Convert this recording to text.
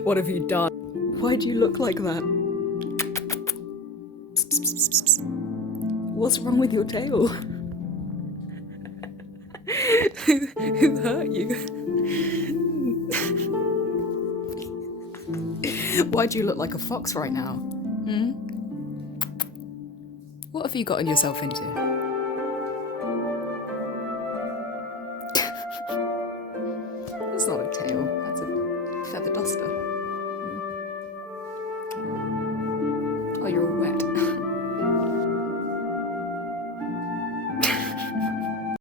What have you done? Why do you look like that? What's wrong with your tail? Who hurt you? Why do you look like a fox right now? What have you gotten yourself into? That's not a tail, that's a feather duster.